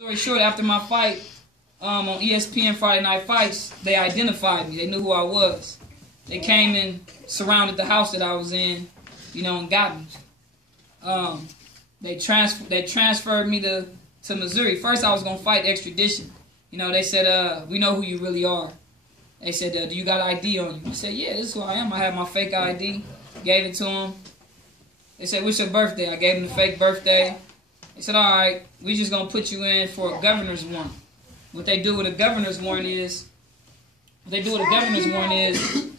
Story short, after my fight on ESPN Friday Night Fights, they identified me. They knew who I was. They came and surrounded the house that I was in, and got me. They transferred me to Missouri. First, I was gonna fight extradition. They said, "We know who you really are." They said, "Do you got ID on you?" I said, "Yeah, this is who I am. I have my fake ID." Gave it to them. They said, "What's your birthday?" I gave them the fake birthday. They said, "All right, we just gonna put you in for a governor's warrant." What they do with a governor's warrant is,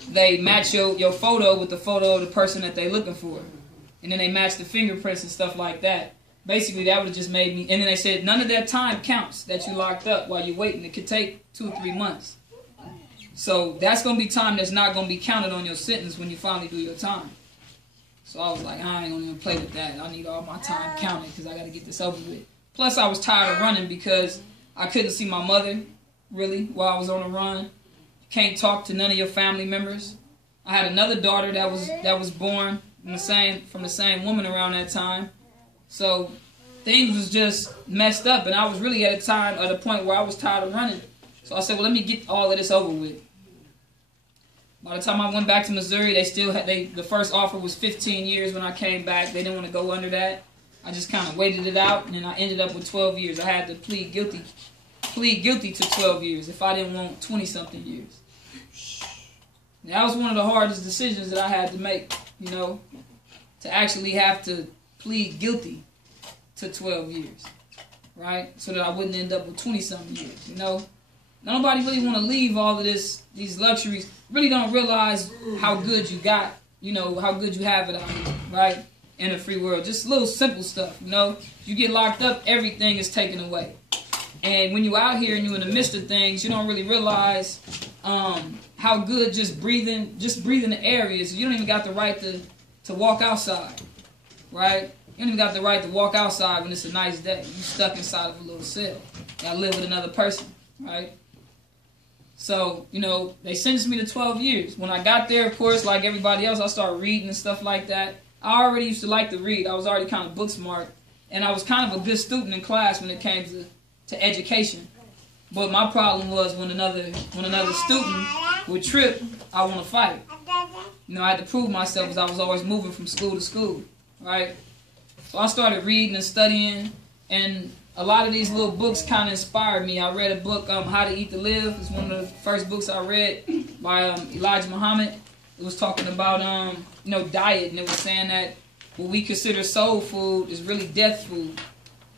they match your photo with the photo of the person that they're looking for, and then they match the fingerprints and stuff like that. Basically, that would have just made me. And then they said, none of that time counts that you locked up while you're waiting. It could take 2 or 3 months. So that's gonna be time that's not gonna be counted on your sentence when you finally do your time. So I was like, I ain't gonna even play with that. I need all my time counted because I got to get this over with. Plus, I was tired of running because I couldn't see my mother, really, while I was on the run. You can't talk to none of your family members. I had another daughter that was born from the same woman around that time. So things was just messed up, and I was really at a point where I was tired of running. So I said, well, let me get all of this over with. By the time I went back to Missouri, the first offer was 15 years when I came back. They didn't want to go under that. I just kind of waited it out, and then I ended up with 12 years. I had to plead guilty to 12 years if I didn't want 20-something years. That was one of the hardest decisions that I had to make, to actually have to plead guilty to 12 years, right? So that I wouldn't end up with 20-something years, Nobody really want to leave all of these luxuries. Really don't realize how good you got, how good you have it out here, right? In a free world. Just little simple stuff, You get locked up, everything is taken away. And when you out here and you're in the midst of things, you don't really realize how good just breathing the air is. You don't even got the right to walk outside, right? You don't even got the right to walk outside when it's a nice day. You stuck inside of a little cell. You gotta live with another person, right? So, they sentenced me to 12 years. When I got there, of course, like everybody else, I started reading and stuff like that. I already used to like to read. I was already kind of book smart. And I was kind of a good student in class when it came to education. But my problem was when another student would trip, I want to fight. I had to prove myself because I was always moving from school to school, right? So I started reading and studying, and a lot of these little books kind of inspired me. I read a book, How to Eat to Live. It's one of the first books I read by Bilal Mahasin. It was talking about, diet, and it was saying that what we consider soul food is really death food.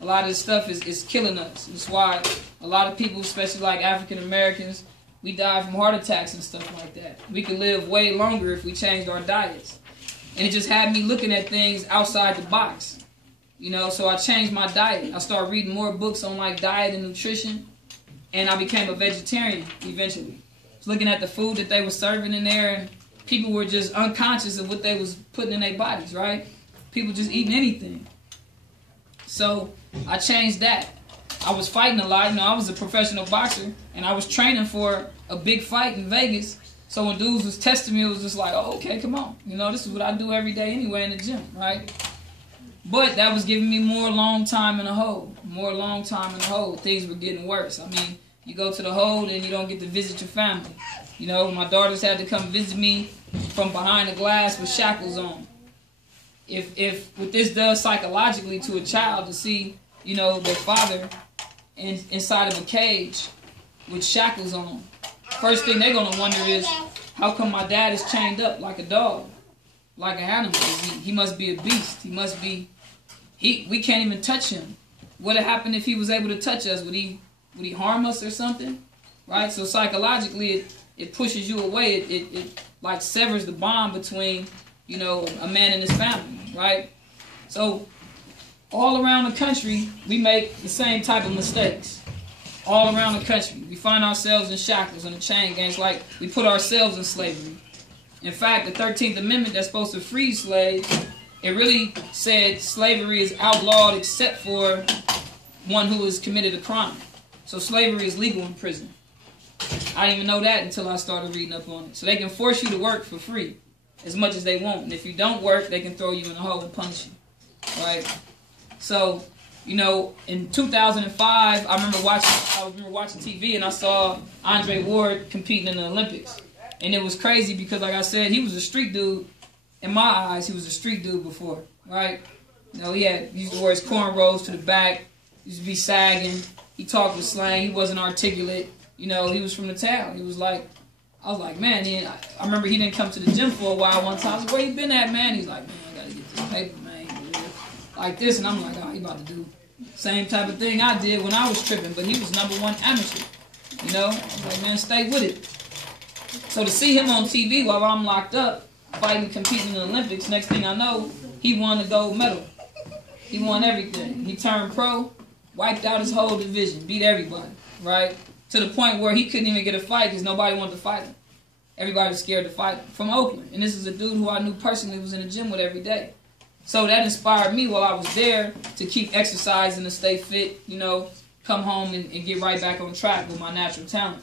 A lot of this stuff is killing us. That's why a lot of people, especially like African Americans, we die from heart attacks and stuff like that. We could live way longer if we changed our diets. And it just had me looking at things outside the box. So I changed my diet. I started reading more books on like diet and nutrition, and I became a vegetarian eventually. I was looking at the food that they were serving in there, and people were just unconscious of what they was putting in their bodies, right? People just eating anything. So I changed that. I was fighting a lot. I was a professional boxer, and I was training for a big fight in Vegas. So when dudes was testing me, it was just like, oh, okay, come on. This is what I do every day anyway in the gym, right? But that was giving me more long time in the hole. Things were getting worse. I mean, you go to the hole and you don't get to visit your family. My daughters had to come visit me from behind the glass with shackles on. If what this does psychologically to a child to see, their father inside of a cage with shackles on, first thing they're gonna wonder is, how come my dad is chained up like a dog, like an animal? He must be a beast. We can't even touch him. What would happen if he was able to touch us? Would he harm us or something? Right? So psychologically, it pushes you away. It like severs the bond between, a man and his family, right? So all around the country, we make the same type of mistakes. All around the country, we find ourselves in shackles and the chain gangs, like we put ourselves in slavery. In fact, the 13th Amendment that's supposed to free slaves, it really said slavery is outlawed except for one who has committed a crime. So slavery is legal in prison. I didn't even know that until I started reading up on it. So they can force you to work for free as much as they want. And if you don't work, they can throw you in a hole and punish you. Right? So You know, in 2005, I remember watching TV and I saw Andre Ward competing in the Olympics. And it was crazy because, like I said, he was a street dude. In my eyes, he was a street dude before, right? You know, he used to wear his cornrows to the back, used to be sagging. He talked with slang. He wasn't articulate. You know, he was from the town. He was like, I was like, man, I remember he didn't come to the gym for a while one time. I was like, where you been at, man? He's like, man, I got to get this paper, man. Like this, and I'm like, oh, he about to do same type of thing I did when I was tripping, but he was #1 amateur. You know? I was like, man, stay with it. So to see him on TV while I'm locked up, fighting, competing in the Olympics, next thing I know, he won the gold medal. He won everything. He turned pro, wiped out his whole division, beat everybody, right? To the point where he couldn't even get a fight because nobody wanted to fight him. Everybody was scared to fight him. From Oakland. And this is a dude who I knew personally was in the gym with every day. So that inspired me while I was there to keep exercising and stay fit, you know, come home and get right back on track with my natural talent.